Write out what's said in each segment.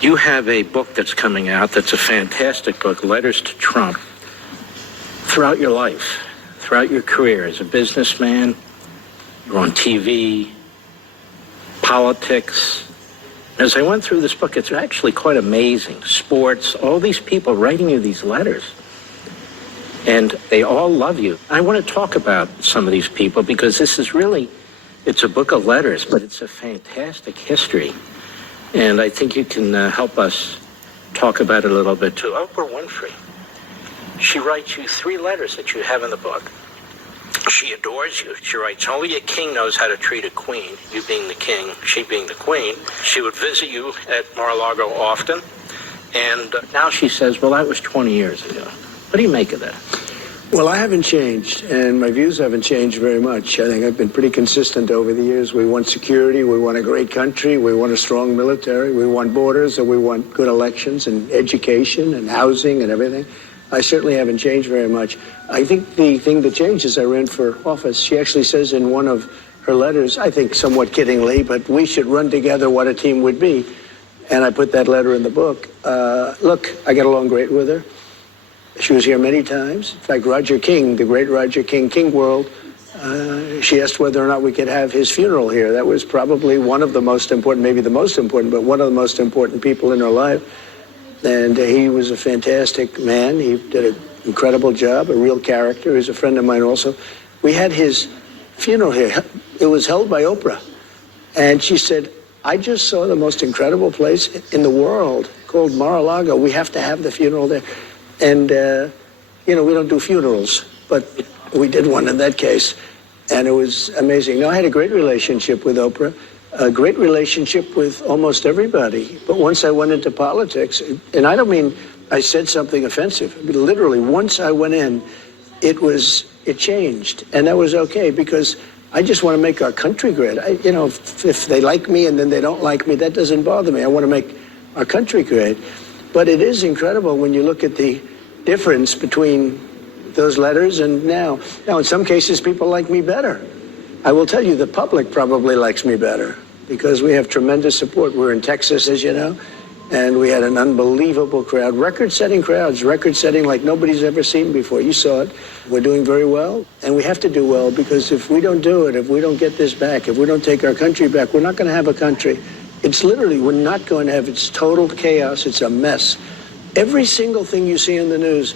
You have a book that's coming out that's a fantastic book, Letters to Trump. Throughout your life, throughout your career as a businessman, you're on TV, politics. As I went through this book, it's actually quite amazing. Sports, all these people writing you these letters. And they all love you. I want to talk about some of these people because this is really, it's a book of letters, but it's a fantastic history. And I think you can help us talk about it a little bit too. Oprah Winfrey, she writes you 3 letters that you have in the book. She adores you. She writes, only a king knows how to treat a queen, you being the king, she being the queen. She would visit you at Mar-a-Lago often. And now she says, well, that was 20 years ago. What do you make of that? Well, I haven't changed, and my views haven't changed very much. I think I've been pretty consistent over the years. We want security, we want a great country, we want a strong military, we want borders, and we want good elections and education and housing and everything. I certainly haven't changed very much. I think the thing that changed is I ran for office. She actually says in one of her letters, I think somewhat kiddingly, but we should run together what a team would be. And I put that letter in the book. Look, I got along great with her. She was here many times. In fact, Roger King, the great Roger King, King World, she asked whether or not we could have his funeral here. That was probably one of the most important, maybe the most important, but one of the most important people in her life. And he was a fantastic man. He did an incredible job, a real character. He's a friend of mine also. We had his funeral here. It was held by Oprah. And she said, I just saw the most incredible place in the world called Mar-a-Lago. We have to have the funeral there. And, we don't do funerals, but we did one in that case. And it was amazing. No, I had a great relationship with Oprah, a great relationship with almost everybody. But once I went into politics, and I don't mean I said something offensive. I mean, literally, once I went in, it changed. And that was okay because I just want to make our country great. If they like me and then they don't like me, that doesn't bother me. I want to make our country great. But it is incredible when you look at the difference between those letters and now. Now, in some cases, people like me better. I will tell you, the public probably likes me better because we have tremendous support. We're in Texas, as you know, and we had an unbelievable crowd, record-setting crowds, record-setting like nobody's ever seen before. You saw it. We're doing very well, and we have to do well because if we don't do it, if we don't get this back, if we don't take our country back, we're not going to have a country. It's literally, we're not going to have, it's total chaos. It's a mess. Every single thing you see in the news,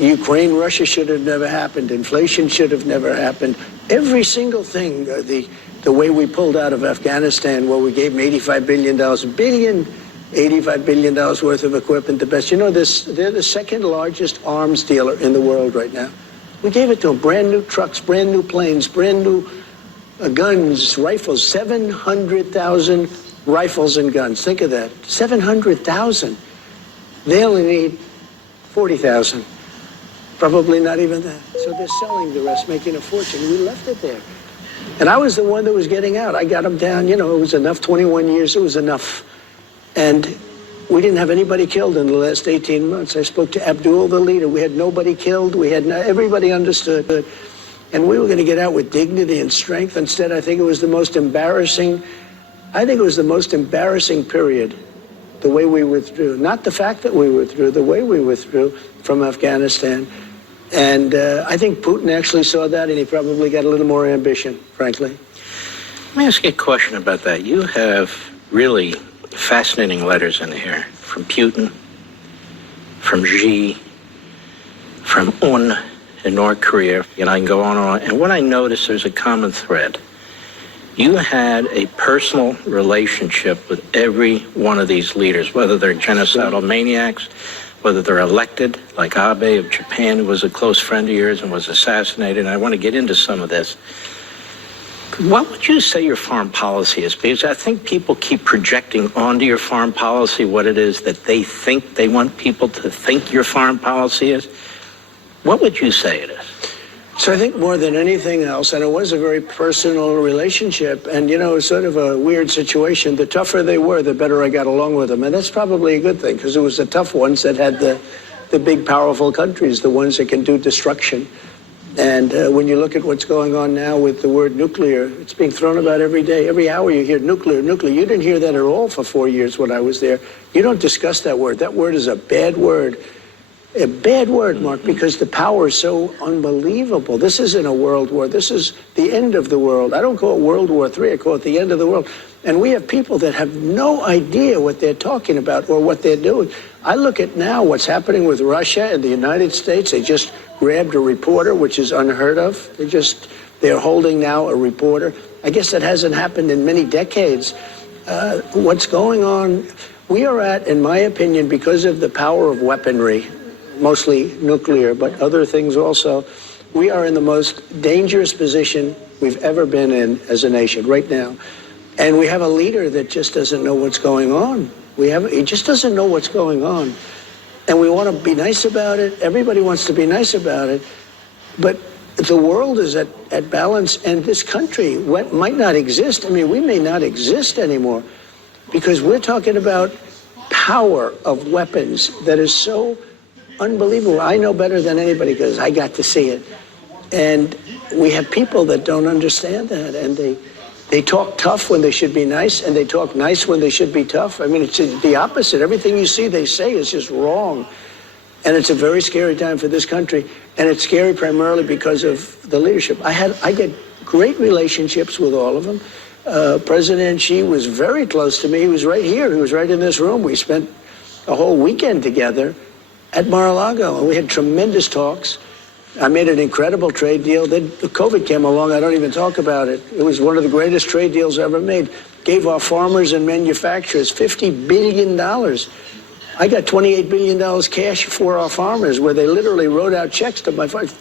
Ukraine, Russia should have never happened. Inflation should have never happened. Every single thing, the way we pulled out of Afghanistan, where we gave them $85 billion, $85 billion worth of equipment, the best. You know, they're the second largest arms dealer in the world right now. We gave it to them, brand new trucks, brand new planes, brand new guns, rifles, 700,000 rifles and guns. Think of that, 700,000. They only need 40,000. Probably not even that. So they're selling the rest, making a fortune. We left it there. And I was the one that was getting out. I got them down, it was enough, 21 years, it was enough. And we didn't have anybody killed in the last 18 months. I spoke to Abdul, the leader. We had nobody killed. Everybody understood. And we were going to get out with dignity and strength. Instead, I think it was the most embarrassing period, the way we withdrew. Not the fact that we withdrew, the way we withdrew from Afghanistan. And I think Putin actually saw that, and he probably got a little more ambition, frankly. Let me ask you a question about that. You have really fascinating letters in here from Putin, from Xi, from Un in North Korea, and I can go on and on. And what I noticed, there's a common thread. You had a personal relationship with every one of these leaders, whether they're genocidal maniacs, whether they're elected, like Abe of Japan, who was a close friend of yours and was assassinated. And I want to get into some of this. What would you say your foreign policy is? Because I think people keep projecting onto your foreign policy what it is that they think they want people to think your foreign policy is. What would you say it is? So I think more than anything else, and it was a very personal relationship, and it was sort of a weird situation. The tougher they were, the better I got along with them. And that's probably a good thing, because it was the tough ones that had the big, powerful countries, the ones that can do destruction. And when you look at what's going on now with the word nuclear, it's being thrown about every day. Every hour you hear nuclear, nuclear. You didn't hear that at all for 4 years when I was there. You don't discuss that word. That word is a bad word. A bad word, Mark, because the power is so unbelievable. This isn't a world war. This is the end of the world. I don't call it World War III. I call it the end of the world. And we have people that have no idea what they're talking about or what they're doing. I look at now what's happening with Russia and the United States. They just grabbed a reporter, which is unheard of. They're holding now a reporter. I guess that hasn't happened in many decades. What's going on? We are at, in my opinion, because of the power of weaponry, mostly nuclear, but other things also, we are in the most dangerous position we've ever been in as a nation right now. And we have a leader that just doesn't know what's going on. He just doesn't know what's going on. And we want to be nice about it. Everybody wants to be nice about it. But the world is at balance, and this country might not exist. I mean, we may not exist anymore because we're talking about power of weapons that is so unbelievable. I know better than anybody because I got to see it. And we have people that don't understand that, and they talk tough when they should be nice, and they talk nice when they should be tough. I mean, it's the opposite. Everything you see they say is just wrong. And it's a very scary time for this country, and it's scary primarily because of the leadership. I get great relationships with all of them. President Xi was very close to me. He was right here. He was right in this room. We spent a whole weekend together at Mar-a-Lago, and we had tremendous talks. I made an incredible trade deal. Then COVID came along. I don't even talk about it. It was one of the greatest trade deals ever made. Gave our farmers and manufacturers $50 billion. I got $28 billion cash for our farmers, where they literally wrote out checks to my farmers.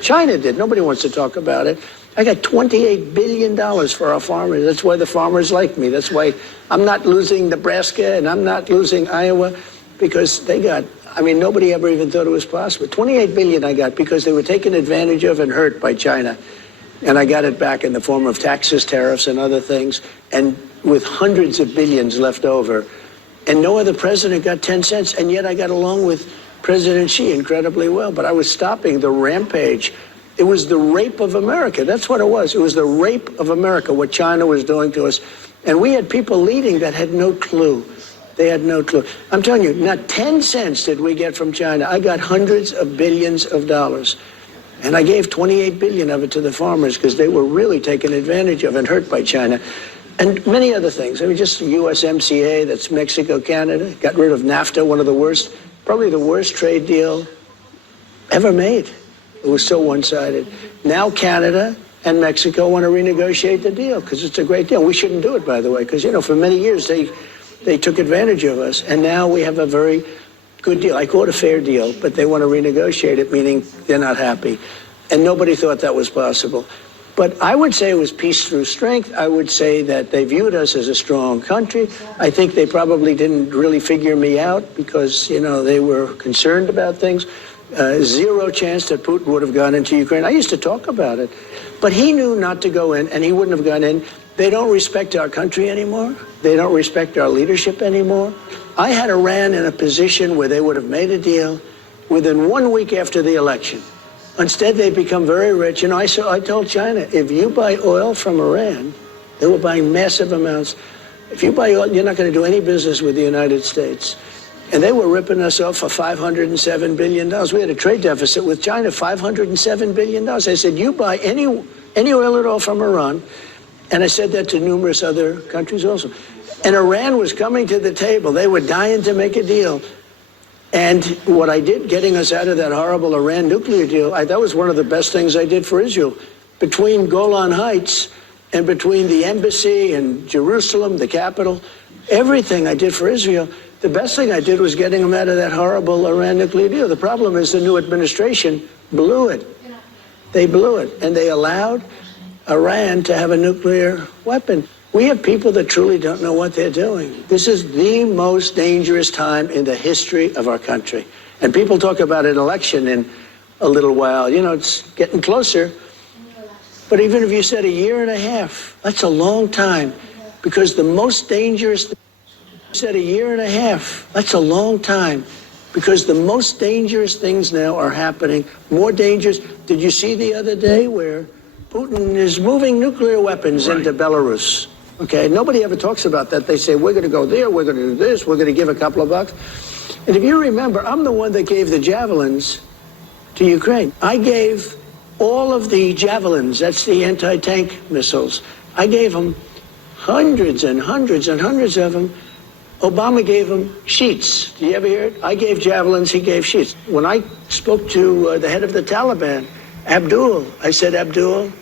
China did. Nobody wants to talk about it. I got $28 billion for our farmers. That's why the farmers like me. That's why I'm not losing Nebraska and I'm not losing Iowa, because they got, I mean, nobody ever even thought it was possible. 28 billion I got because they were taken advantage of and hurt by China. And I got it back in the form of taxes, tariffs, and other things, and with hundreds of billions left over. And no other president got 10 cents, and yet I got along with President Xi incredibly well. But I was stopping the rampage. It was the rape of America. That's what it was. It was the rape of America, what China was doing to us. And we had people leading that had no clue. They had no clue. I'm telling you, not 10 cents did we get from China. I got hundreds of billions of dollars. And I gave 28 billion of it to the farmers because they were really taken advantage of and hurt by China. And many other things. I mean, just USMCA, that's Mexico, Canada. Got rid of NAFTA, one of the worst, probably the worst trade deal ever made. It was so one-sided. Now Canada and Mexico want to renegotiate the deal because it's a great deal. We shouldn't do it, by the way, because, you know, for many years they took advantage of us, and now we have a very good deal. I call it a fair deal, but they want to renegotiate it, meaning they're not happy. And nobody thought that was possible. But I would say it was peace through strength. I would say that they viewed us as a strong country. I think they probably didn't really figure me out because, you know, they were concerned about things. Zero chance that Putin would have gone into Ukraine. I used to talk about it. But he knew not to go in, and he wouldn't have gone in. They don't respect our country anymore. They don't respect our leadership anymore. I had Iran in a position where they would have made a deal within 1 week after the election. Instead, they've become very rich. You know, I told China, if you buy oil from Iran, they were buying massive amounts. If you buy oil, you're not going to do any business with the United States. And they were ripping us off for $507 billion. We had a trade deficit with China, $507 billion. I said, you buy any oil at all from Iran. And I said that to numerous other countries also. And Iran was coming to the table. They were dying to make a deal. And what I did, getting us out of that horrible Iran nuclear deal, that was one of the best things I did for Israel. Between Golan Heights and between the embassy and Jerusalem, the capital, everything I did for Israel, the best thing I did was getting them out of that horrible Iran nuclear deal. The problem is the new administration blew it. They blew it, and they allowed Iran to have a nuclear weapon. We have people that truly don't know what they're doing. This is the most dangerous time in the history of our country. And people talk about an election in a little while. You know, it's getting closer. But even if you said a year and a half, that's a long time. Because the most dangerous thing, said a year and a half, that's a long time. because the most dangerous things now are happening. More dangerous. Did you see the other day where Putin is moving nuclear weapons into Belarus? Okay, nobody ever talks about that. They say, we're going to go there, we're going to do this, we're going to give a couple of bucks. And if you remember, I'm the one that gave the javelins to Ukraine. I gave all of the javelins, that's the anti-tank missiles. I gave them hundreds and hundreds and hundreds of them. Obama gave them sheets. Do you ever hear it? I gave javelins, he gave sheets. When I spoke to the head of the Taliban, Abdul, I said, Abdul,